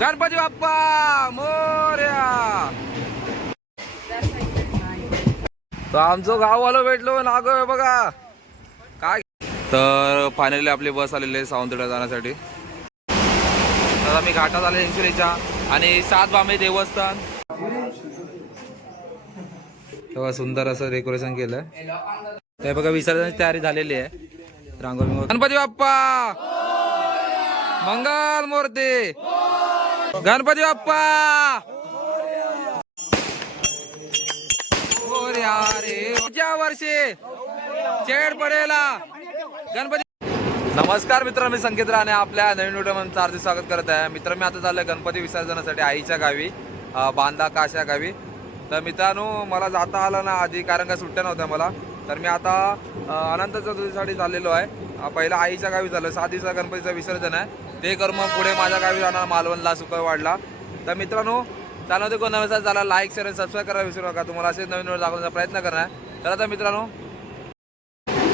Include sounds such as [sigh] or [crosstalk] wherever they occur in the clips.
गणपती बाप्पा मोर्या. तर आमचं गाववालं भेटलो नागो बघा. काय? तर फायनली आपली बस आलेली आहे सावंतवाडा जाण्यासाठी. तर आम्ही घाटात आले इन्सुरेच्या आणि सात बांबे देवस्थान. तेव्हा सुंदर असं डेकोरेशन केलं. ते बघा विसर्जनाची तयारी झालेली आहे. रांगोळी गणपती बाप्पा! मंगल मूर्ती! गणपती बाप्पा! हो रे पुढच्या वर्षी चेड पडेला. गणपती नमस्कार मित्र मी संकेत राणे आपल्या नवीन व्हिडिओमध्ये चार स्वागत करत आहे. मित्र मी आता चाललोय गणपती विसर्जनासाठी आईच्या गावी बांधा बांदा काशा गावी. तर मित्रांनो मला जाता आलं ना आधी कारण का सुट्ट्या नव्हत्या मला. तर मी आता अनंत चतुर्थीसाठी चाललेलो आहे. पहिला आईच्या गावी झालं सात दिवसा गणपतीचं विसर्जन आहे. ते करून मग पुढे माझ्या गावी जाणार मालवणला सुकळवाडला. तर मित्रांनो चालू ते कोण नवीन झाला त्याला लाईक शेअर आणि सबस्क्राईब करायला विसरू नका. तुम्हाला असेच नवीन वेळ दाखवण्याचा प्रयत्न करणार. तर आता मित्रांनो.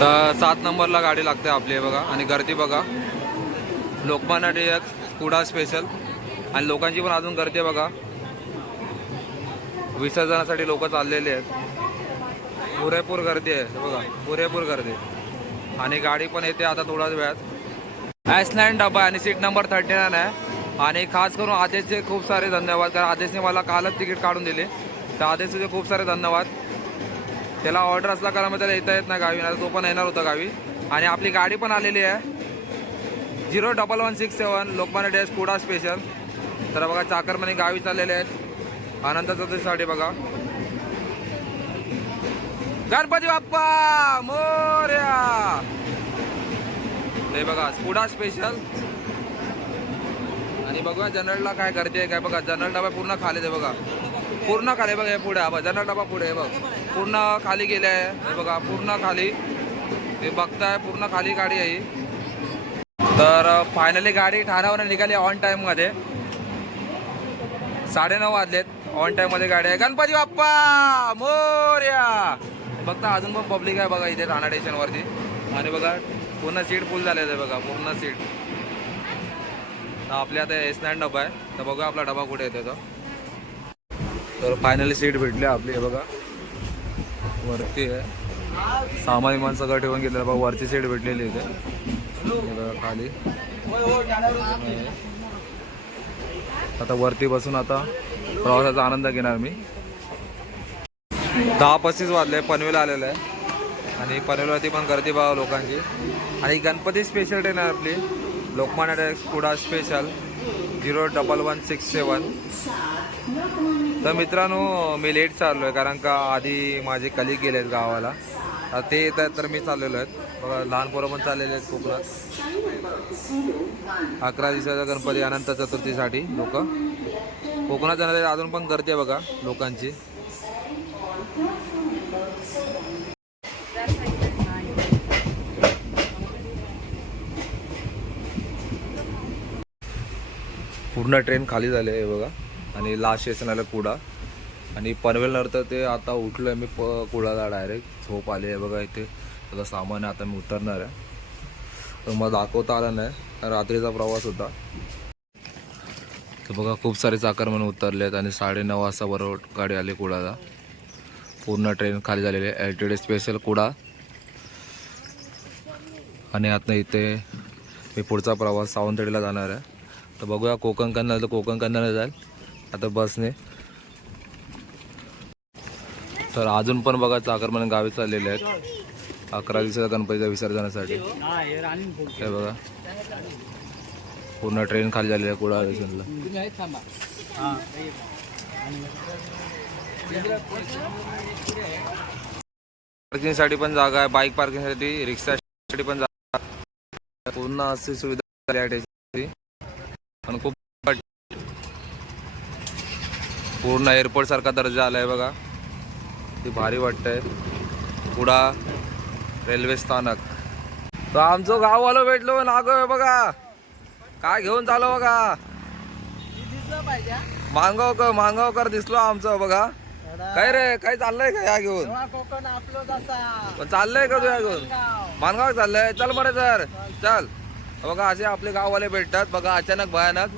तर सात नंबरला गाडी लागते आपली बघा. आणि गर्दी बघा. लोकमान्य टिळक कुडा स्पेशल आणि लोकांची पण अजून गर्दी आहे बघा. विसर्जनासाठी लोक चाललेले आहेत. पुरेपूर गर्दी आहे बघा. पुरेपूर गर्दी. आणि गाडी पण येते आता थोड्याच वेळात. ॲस डबा आणि सीट नंबर थर्टी नाईन आहे आणि खास करून आदेशचे खूप सारे धन्यवाद कारण आदेशने मला कालच तिकीट काढून दिले। तर आदेशचे खूप सारे धन्यवाद। त्याला ऑर्डर असला कारण मग त्याला येता येत नाही गावी नाही तो पण येणार होता गावी। आणि आपली गाडी पण आलेली आहे। Zero double one six seven Lokmanya डेस कुडा स्पेशल तर बघा चाकरमणी गावी चाललेले आहेत। आनंद चतुर्थीसाठी बघा। गणपती बाप्पा मोर्या! हे बघा कुडा स्पेशल आणि बघूया जनरलला काय करते काय बघा जनरल डबा पूर्ण खाली आहे बघा. पूर्ण खाली आहे बघा हे पुढे हा बघा जनरल डबा पुढे बघ. पूर्ण खाली गेले आहे हे बघा पूर्ण खाली. हे बघताय पूर्ण खाली गाडी आहे ही. तर फायनली गाडी ठाण्यावर निघाली ऑन टाईममध्ये साडेनऊ वाजलेत ऑन टाईममध्ये गाडी आहे. गणपती बाप्पा मोर्या! बघता अजून पण पब्लिक आहे बघा इथे ठाणा स्टेशनवरती आणि बघा पूर्ण सीट फुल झालेलं आहे बघा पूर्ण सीट. तर आपल्या आता एस नाईन डबा आहे. तर बघा आपला डबा कुठे येतो तो. तर फायनली सीट भेटली आपली हे बघा. वरती आहे. सामान विमान सगळं ठेवून घेतलं बघा वरची सीट भेटलेली इथे. बघा खाली. आता वरती बसून आता प्रवासाचा आनंद घेणार मी. दहा पस्तीस वाजले पनवेल आलेलं आहे. आणि पनवेलवरती पण गर्दी बघा लोकांची. आणि गणपती स्पेशल ट्रेन आहे आपली. Lokmanya Tilak Kudal special zero double one six seven. तर मित्रांनो मी लेट चाललो आहे कारण का आधी माझे कली गेले आहेत गावाला ते येत आहेत तर मी चाललेलो आहेत. बघा लहान पोरं पण चाललेले आहेत कोकणात. अकरा दिवसाचा गणपती अनंत चतुर्थीसाठी लोक. कोकणात जाणारे अजून पण गर्दी आहे बघा लोकांची. पूर्ण ट्रेन खाली झाली आहे बघा. आणि लास्ट स्टेशन आलं कुडा. आणि पनवेलनंतर तर ते आता उठलोय मी प कुडाला डायरेक्ट झोप आली आहे बघा इथे. त्याचं सामान आहे आता मी उतरणार आहे. तर मला दाखवता आलं नाही. रात्रीचा प्रवास होता. तर बघा खूप सारे चाकर म्हणून उतरले आहेत आणि साडेनऊ वाजता बरोबर गाडी आली कुडाला. पूर्ण ट्रेन खाली झालेली आहे. एल टी डी स्पेशल कुडा. आणि आता इथे मी पुढचा प्रवास सावंतवाडीला जाणार आहे. तर बघूया कोकण कन्नड तर कोकण कन्नडला जाईल. आता बसने. तर अजून पण बघा चाकरमान गावी चाललेले आहेत. अकरा दिवसाच्या गणपतीच्या विसर्जनासाठी. हे बघा. पूर्ण ट्रेन खाली झालेली आहे कुडाळ स्टेशनला पार्किंगसाठी पण जागा आहे. बाईक पार्किंगसाठी रिक्षासाठी पण जागा पूर्ण अशी सुविधा आणि खूप पूर्ण एअरपोर्ट सारखा दर्जा आलाय बघा. ती भारी वाटतंय. पुढा रेल्वे स्थानक. तर आमचं गाव आलो भेटलो नागो बघा. काय घेऊन चालू बघा. मांगावकर मांगावकर दिसलो आमचं बघा. काय रे काय चाललंय का या घेऊन? कोकण आपलं जसा पण चाललंय का तुझ्या घेऊन? मानगाव चाललंय. चल बरं सर चल. बघा असे आपले गाववाले भेटतात. बघा अचानक भयानक.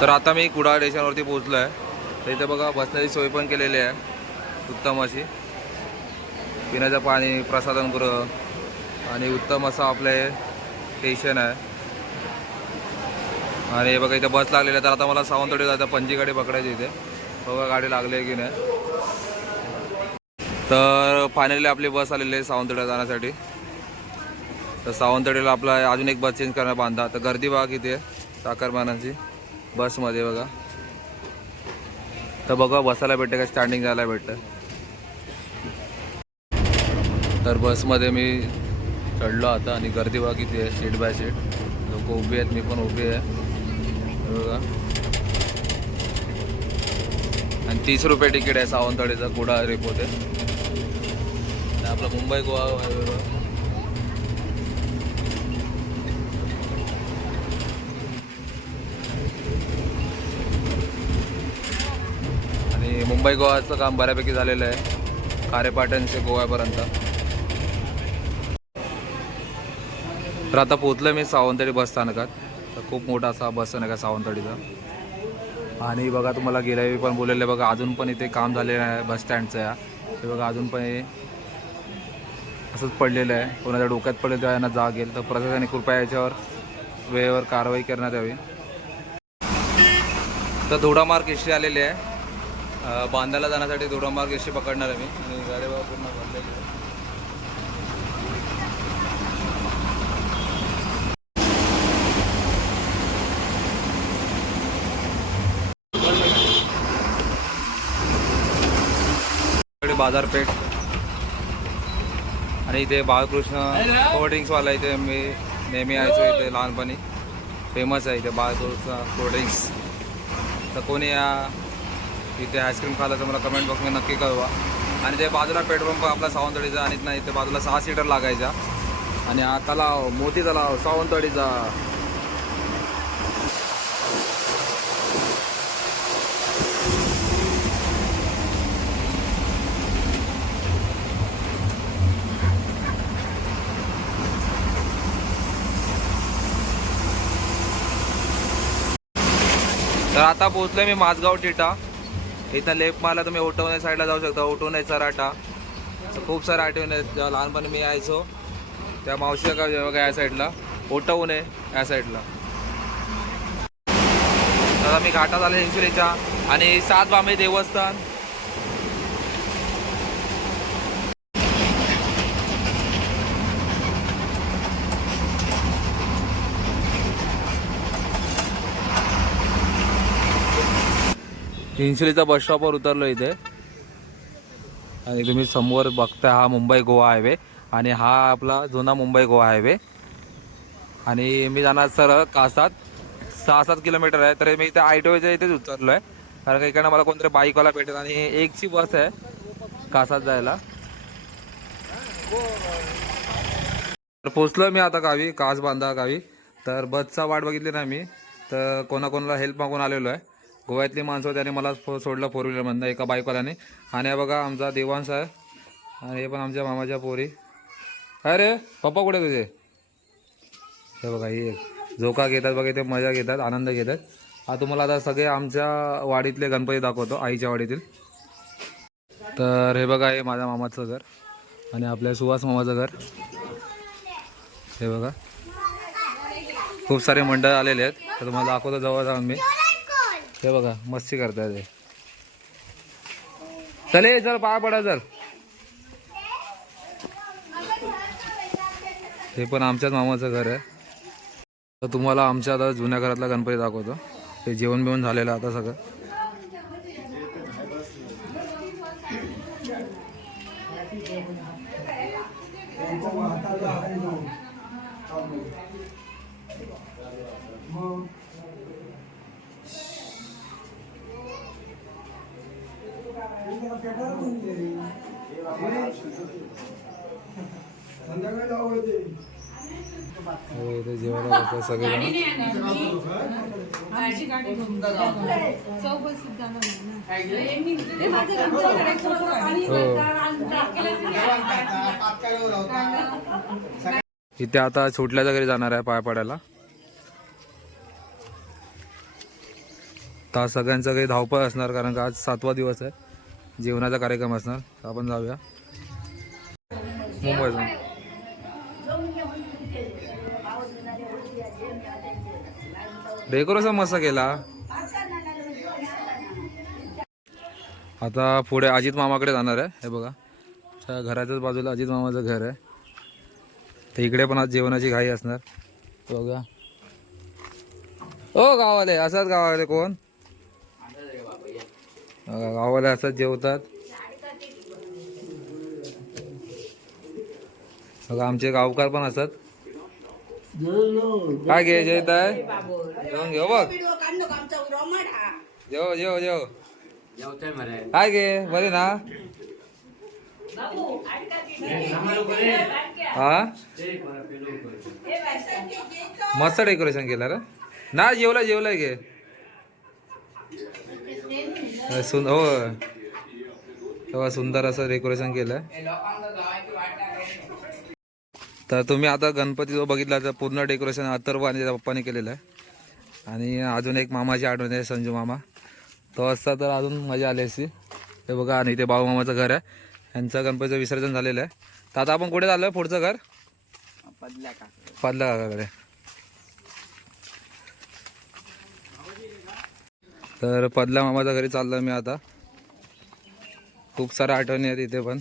तर आता मी कुडाळ स्टेशनवरती पोहोचलो आहे तर इथे बघा बसण्याची सोय पण केलेली आहे. उत्तम अशी. पिण्याचं पाणी प्रसादनगृह आणि उत्तम असं आपलं हे स्टेशन आहे. आणि हे बघा इथे बस लागलेली आहे. तर आता मला सावंतवाडी जायचं पणजी गाडी पकडायची इथे. बघा गाडी लागली आहे की नाही. तर फायनली आपली बस आलेली आहे सावंतवाडीला जाण्यासाठी. तर सावंतवाडीला आपला अजून एक बस चेंज करणार बांधा. तर गर्दी बघा किती आहे. चाकरमानांची बसमध्ये बघा. तर बघा बसायला भेटतं का? स्टँडिंग जायला भेटतं. तर बसमध्ये मी चढलो आता आणि गर्दी बघा किती आहे. सीट बाय सीट लोक उभी आहेत मी पण उभी आहे. बघा. आणि तीस रुपये तिकीट आहे सावंतवाडीचं कुडा रेपो ते आपलं मुंबई गोवा हायवेवर आणि मुंबई गोवाचं काम बऱ्यापैकी झालेलं आहे. खारेपाटण ते गोव्यापर्यंत. तर आता पोचलो मी सावंतवाडी बस स्थानकात. तर खूप मोठा असा बस स्थानक आहे सावंतवाडीचा. आणि बघा तुम्हाला गेल्या वेळी पण बोललेलं आहे बघा अजून पण इथे काम झालेलं आहे बस स्टँडचं. या ते बघा अजून पण हे असंच पडलेलं आहे. कोणाच्या डोक्यात पडलं तेव्हा यांना जाग येईल. तर प्रशासनाने कृपया याच्यावर वेळेवर कारवाई करण्यात यावी. तर दोडामार्ग एसटी आलेली आहे. बांधायला जाण्यासाठी दोडामार्ग एसटी पकडणार आहे मी. आणि गाडी बाबा पूर्ण भरलेली बाजारपेठ. आणि इथे बाळकृष्ण कोल्ड्रिंक्सवाला इथे मी नेहमी यायचो इथे लहानपणी. फेमस आहे इथे बाळकृष्ण कोल्ड्रिंक्स तर कोणी या इथे आईस्क्रीम खायला तर मला कमेंट बॉक्समध्ये नक्की कळवा. आणि ते बाजूला पेट्रोल पंप आपला सावंतवाडीचा आणि नाही इथे बाजूला सहा सीटर लागायचा आणि हा तलाव मोती तलाव सावंतवाडीचा. तर आता पोहोचलोय मी माझगाव टिटा. इथं लेफ्ट मारला तुम्ही ओटवणे साईडला जाऊ शकता. ओटवणे राटा. तर खूप सारे आठवण आहेत. जेव्हा लहानपणी मी यायचो त्या मावशीच्या गाव जेव्हा या साईडला ओटवणे या साईडला आता मी घाटात आले इंसुरीच्या आणि सात बांबे देवस्थान. इंसुलीचा बस स्टॉपवर उतरलो इथे. आणि तुम्ही समोर बघता हा मुंबई गोवा हायवे आणि हा आपला जुना मुंबई गोवा हायवे आणि मी जाणार सर कासात सहा सात किलोमीटर आहे तर मी इथे आय टी इथेच उतरलो आहे कारण का इकडनं मला कोणतरी बाईकवाला भेटेल आणि एकची बस आहे कासात जायला. तर पोचलो मी आता गावी कास बांधा गावी. तर बसचा वाट बघितली ना मी. तर कोणाकोणाला हेल्प मागून आलेलो आहे. गोव्यातली माणसं त्याने मला फो- सोडलं फोर व्हीलरमधनं एका बाईकवाल्याने. आणि बघा आमचा देवांश आहे आणि हे पण आमच्या मामाच्या पोरी. अरे पप्पा कुठे तुझे? हे बघा हे झोका घेतात बघा इथे मजा घेतात आनंद घेतात. हा तुम्हाला आता सगळे आमच्या वाडीतले गणपती दाखवतो आईच्या वाडीतील. तर हे बघा हे माझ्या मामाचं घर आणि आपल्या सुहास मामाचं घर. हे बघा. खूप सारे मंडळ आलेले आहेत. तर तुम्हाला दाखवतो जवळ जाऊन मी हे बघा मस्ती करतायत चल चले चल पाय पडा चल हे पण आमच्याच मामाचं घर आहे. तर तुम्हाला आमच्या आता जुन्या घरातला गणपती दाखवतो. ते जेवण बिवण झालेलं आता सगळं हो इथे जेवायला बसतात सगळेजण हो इथे आता छोटल्याच्या घरी जाणार आहे पाय पडायला. तर आज सगळ्यांचं काही धावपळ असणार कारण का आज सातवा दिवस आहे. जेवणाचा कार्यक्रम असणार. तर आपण जाऊया. मुंबईतून. डेकोरेशन मस्त केला. आता पुढे अजित मामाकडे जाणार आहे. हे बघा. त्या घराच्याच बाजूला अजित मामाचं घर आहे. तर इकडे पण आज जेवणाची घाई असणार. बघा. ओ गावाले. असाच गावाले कोण? गावाला गावाले असंच जेवतात. बघा आमचे गावकार पण असतात. काय घे जेवत आहे जेवण घेऊ बघ जेव जेव जेव काय घे बरे ना? हा? मस्त डेकोरेशन केलं रे. ना जेवला जेवलाय घे सुन हो. सुंदर असं डेकोरेशन केलंय तर तुम्ही आता गणपती जो बघितला तर पूर्ण डेकोरेशन अथर्व आणि पप्पाने केलेलं आहे. आणि अजून एक मामाची आठवण आहे संजू मामा. तो असता तर अजून मजा आली असती हे बघा आणि इथे भाऊ मामाचं घर आहे. यांचं गणपतीचं विसर्जन झालेलं आहे. तर आता आपण कुठे झालं पुढचं घर? पदल्या का काकाकडे तर पदल्या मामाच्या घरी चाललो मी आता. खूप साऱ्या आठवणी आहेत इथे पण.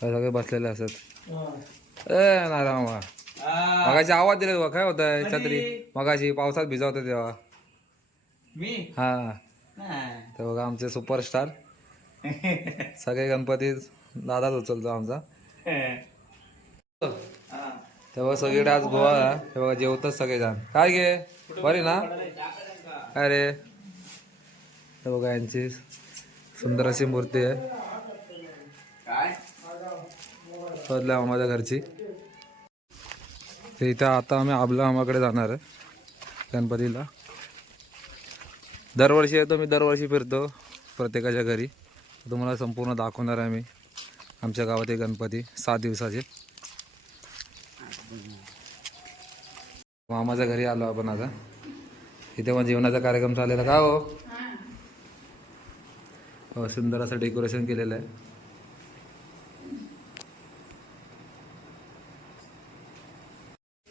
सगळे बसलेले असत. ए मगाशी आवाज दिले तेव्हा काय होत आहे छत्री. मगाशी पावसात भिजवत तेव्हा. मी? हा. तर बघा आमचे सुपरस्टार सगळे गणपती दादाच उचलतो आमचा. हा. तेव्हा सगळीकडे आज गोवा तेव्हा जेवतच सगळेजण. काय घे बरी ना? काय रे हे बघा यांची सुंदर अशी मूर्ती आहे. शोधल्या मामाच्या घरची. ते इथं आता आम्ही आबला मामाकडे जाणार आहे गणपतीला. दरवर्षी येतो मी दरवर्षी फिरतो प्रत्येकाच्या घरी. तुम्हाला संपूर्ण दाखवणार आहे मी आमच्या गावातील गणपती सात दिवसाचे. मामाच्या घरी आलो आपण आता. इथे मग जेवणाचा कार्यक्रम चाललेला का हो? हो. सुंदर असं डेकोरेशन केलेलं आहे.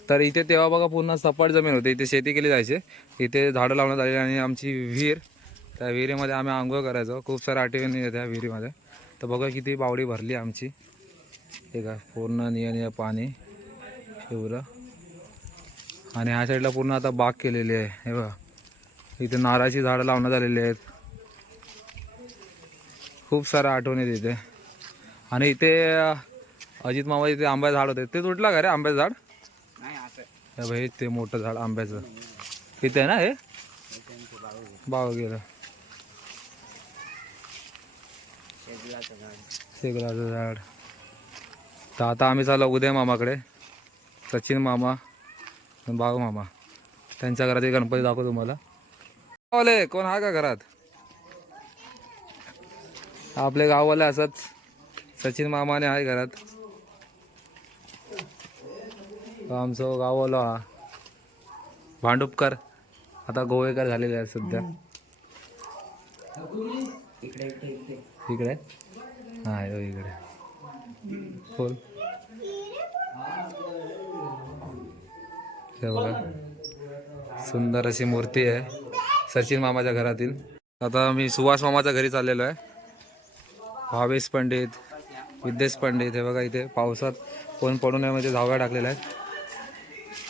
तर इथे तेव्हा बघा पूर्ण सपाट जमीन होते. इथे शेती केली जायचे. इथे झाडं लावण्यात आली आणि आमची विहीर. त्या विहिरीमध्ये आम्ही आंघोळ करायचो. खूप साऱ्या आठवणी येते त्या विहिरीमध्ये. तर बघा किती बावडी भरली आमची. हे का पूर्ण निय निया पाणी. शिवलं आणि ह्या साईडला पूर्ण आता बाग केलेली आहे. हे बघा. इथे नारळाची झाडं लावण्यात आलेली आहेत. खूप साऱ्या आठवणी आहेत इथे आणि इथे अजित मामा इथे आंब्या झाड होते. ते तुटलं का रे आंब्याचं झाड? भाई ते मोठं झाड आंब्याचं. इथे आहे ना हे? बाव गेलं. झाड. शेगलाचं झाड. तर आता आम्ही चाललो उदय मामाकडे. सचिन मामा आणि बाबू मामा. त्यांच्या घरात एक गणपती दाखव तुम्हाला. गाववाले कोण हा का घरात? आपले गाववाले असंच सचिन मामाने आहे घरात. आमचं गाववाला हा. भांडुपकर. आता गोवेकर झालेले आहेत सध्या. इकडे हा यो इकडे. बोल. हे बघा. सुंदर अशी मूर्ती आहे. सचिन मामाच्या घरातील. आता मी सुभाष मामाच्या घरी चाललेलो आहे. भावेश पंडित विद्येश पंडित हे बघा इथे पावसात कोण पडू नये म्हणजे धाव्या टाकलेल्या आहेत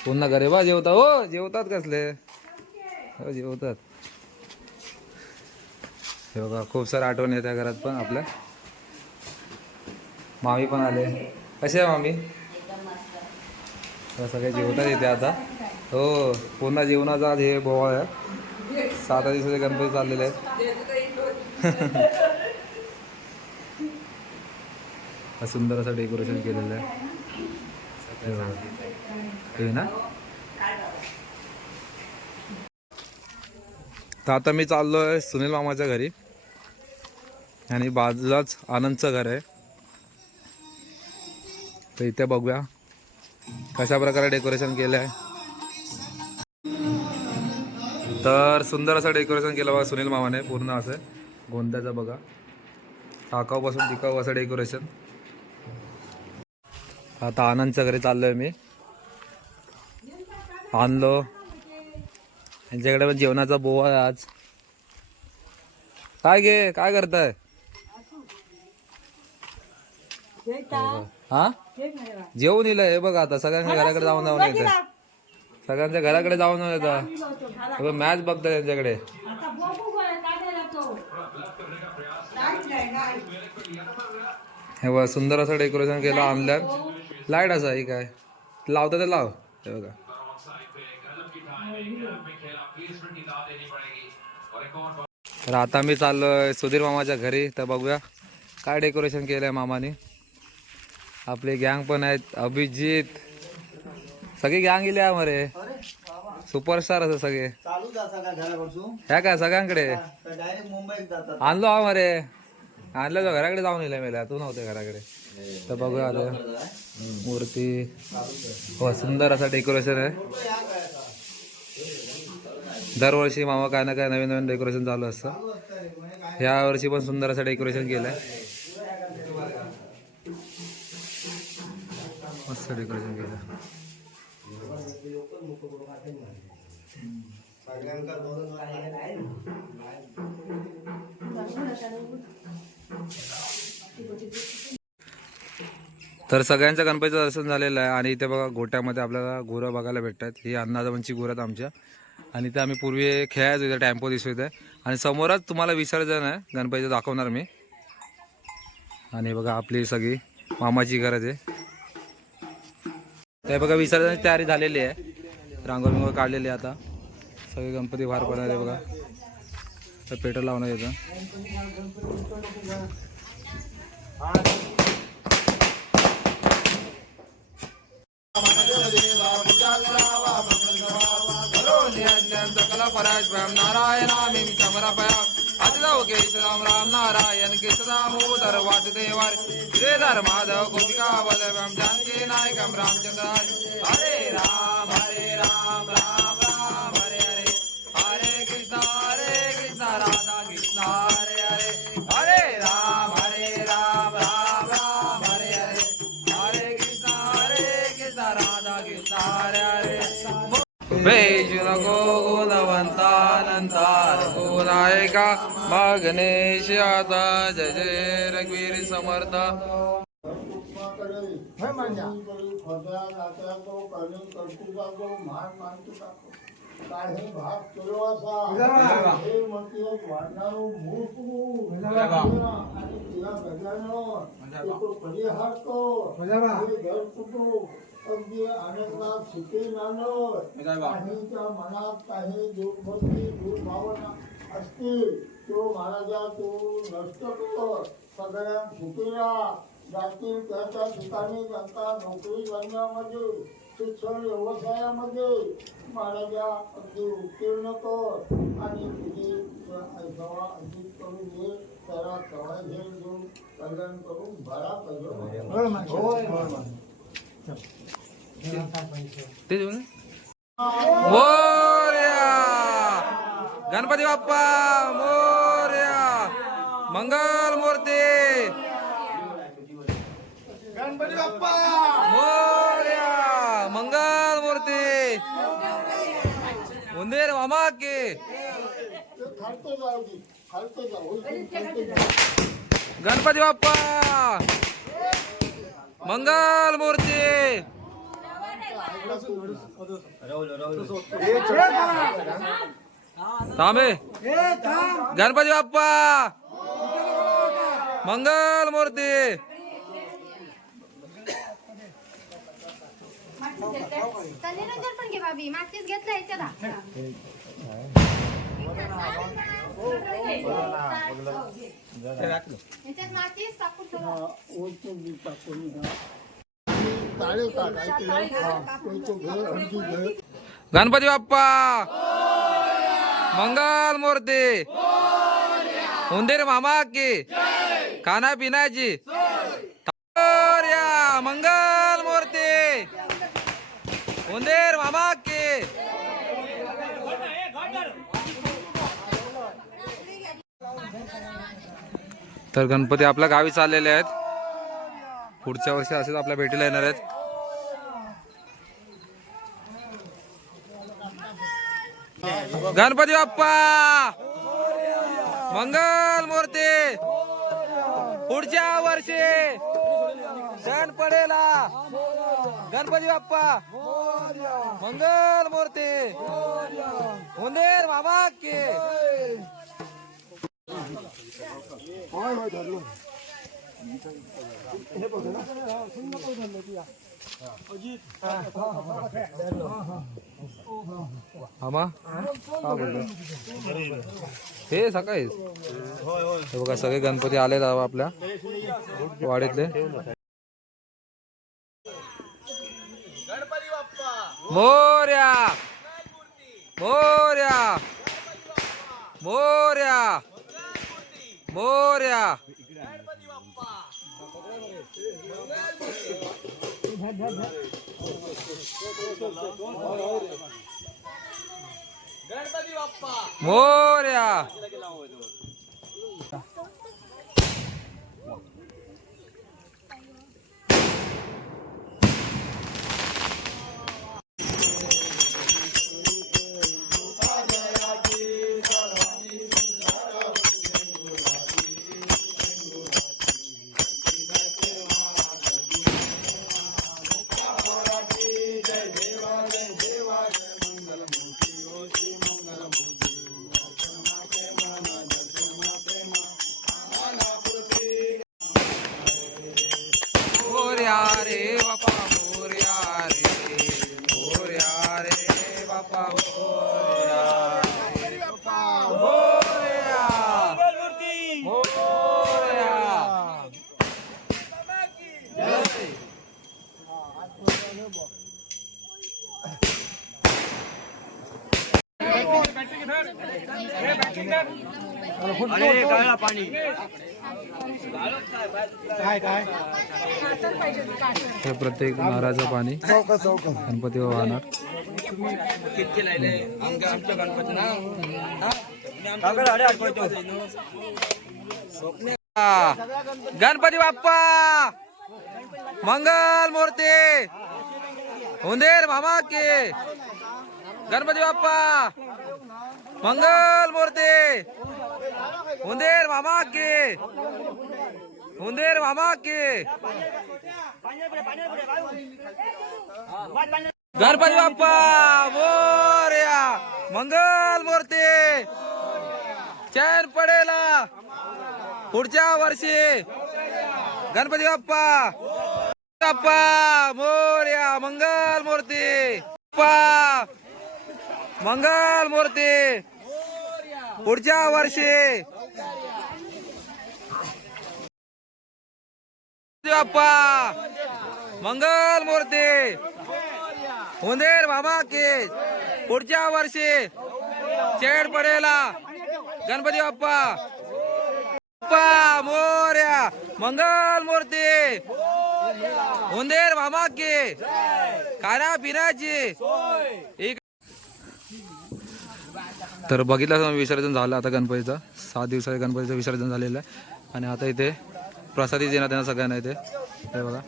पुन्हा गरीबा जेवता हो जेवतात कसले? हो जेवतात. हे बघा खूप साऱ्या आठवण येत्या घरात पण आपल्या मामी पण आले. कसे आहे मामी? तर सगळे जेवतात येते आता. हो पुन्हा जेवणाचा आज हे बोवाळ आहे. सात दिवसाचे गणपती चाललेले आहेत. [laughs] हा सुंदर असं डेकोरेशन केलेलं आहे. ना? तर आता मी चाललो आहे सुनील मामाच्या घरी. आणि बाजूलाच आनंदचं घर आहे. तर इथे बघूया कशा प्रकारे डेकोरेशन केलं आहे तर सुंदर असं डेकोरेशन केलं बघा सुनील मामाने पूर्ण असं गोंद्याचं बघा. टाकाऊपासून टिकाऊ असं डेकोरेशन. आता आनंदच्या घरी चाललो आहे मी. आणलो. यांच्याकडे पण जेवणाचा बोवा आहे आज. काय घे काय करताय? हा? जेवून येईल हे बघा आता. सगळ्यांच्या घराकडे जाऊन जाऊन येत सगळ्यांच्या घराकडे जाऊन येतं मॅच बघताय त्यांच्याकडे हे बघा सुंदर असं डेकोरेशन केलं आणल्यात. लाइट असा ही काय? लावता ते लाव. हे बघा. तर आता मी चाललोय सुधीर मामाच्या घरी तर बघूया काय डेकोरेशन केलंय मामाने. आपले गँग पण आहेत अभिजित. सगळी गँग गेली आहे मरे. सुपरस्टार असं सगळे. ह्या काय सगळ्यांकडे? आणलो हा मरे. आणलं तो घराकडे जाऊन येईल मेला तू नव्हते घराकडे. तर बघूया आता. मूर्ती. हो सुंदर असं डेकोरेशन आहे. दरवर्षी मामा काय ना काय नवीन नवीन डेकोरेशन चालू असतं. ह्या वर्षी पण सुंदर असं डेकोरेशन केलंय. मस्त डेकोरेशन केलं तर सगळ्यांचं गणपतीचं दर्शन झालेलं आहे आणि इथे बघा गोट्यामध्ये आपल्याला गुरं बघायला भेटतात. ही अन्नादाबांची गुरं आहेत आमच्या. आणि ते आम्ही पूर्वी खेळायचो इथं टॅम्पो दिसतो इथे. आणि समोरच तुम्हाला विसर्जन आहे. गणपतीचं दाखवणार मी. आणि बघा आपली सगळी मामाची गरज आहे. ते बघा विसर्जनाची तयारी झालेली आहे. रांगोळ बिंगोळ काढलेली आहे आता. सगळे गणपती बाहेर पडणार आहे बघा. तर पेट्रोल लावणार येतं सकल पराजपम नारायणामी समर्पया. अतिदव केशराम राम नारायण केशदामोदर वासुदेवर श्रीधर माधव गोपिका बलवम जानकी नायकम रामचंद्र हरे राम हरे राम राम. तिला गजानन तो परिहार तो हे घर कुटू अगदी अनेकला सुखी नानो काहींच्या मनात काही दुर्भक्ती दुर्भावना. असतील. तो महाराजा तो नष्ट कर सगळ्या सुखी राहा जातील. त्या त्या ठिकाणी त्यांचा नोकरी धंद्यामध्ये शिक्षण व्यवसायामध्ये महाराजा अगदी उत्तीर्ण कर आणि तुझी सेवा अधिक करून घे त्याला सवाय घेऊन देऊन कल्याण करून. भरा ते देऊ ना? गणपती बाप्पा मोरया. मंगल मूर्ती. गणपती बाप्पा! मोरया. मंगल मूर्ती. उंदीर मामा की. गणपती बाप्पा. मंगल मूर्ती. थांबे गणपती बाप्पा. मंगल मूर्ती. गणपती बाप्पा. मंगल मूर्ती। उंदीर मामा की। खाना पिण्याची मंगल मूर्ती। उंदीर मामा के। तर गणपती आपल्या गावी चाललेले आहेत. पुढच्या वर्षी असेच आपल्या भेटीला येणार आहेत. गणपती बाप्पा! मंगल मूर्ती! पुढच्या वर्षी सण पडेला! गणपती बाप्पा! मंगल मूर्ती! उंदेर बाबा के! हे सकाळीच हे बघा सगळे गणपती आलेत आपल्या. वाडीतले. मोर्या! मोर्या! मोर्या! मोर्या! मोर्या. हे प्रत्येक नाराचं पाणी. गणपती वाहणार गणपती बाप्पा. मंगल मूर्ती. उंदेर मामा के. गणपती बाप्पा. मंगल मूर्ती। उंदेर मामा के। उंदेर मामा के। गणपती बाप्पा मोर्या। मंगल मूर्ती। चैन पडेला। पुढच्या वर्षी। गणपती बाप्पा। बाप्पा मोर्या मंगल मूर्ती। बाप्पा मंगल मूर्ती। पुढच्या वर्षी. बाप्पा मंगल मूर्ती. हुंदेर बाबा के. पुढच्या वर्षी. चेड पडेला. गणपती बाप्पा. बाप्पा मोर्या. मंगल मूर्ती. हुंदेर बाबा के. खाण्या पिण्याची तर बघितलं तुम्ही विसर्जन झालं आता गणपतीचं. सात दिवसाचं गणपतीचं विसर्जन झालेलं आहे. आणि आता इथे प्रसादी देण्यात येणार सगळ्यांना इथे. हे बघा.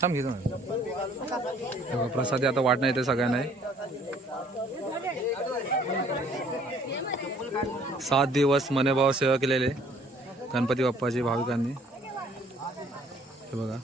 थांब घेतो ना प्रसादी आता वाटणं येते सगळ्यांना. सात दिवस मनेभाव सेवा केलेले. गणपती बाप्पाची भाविकांनी. हे बघा.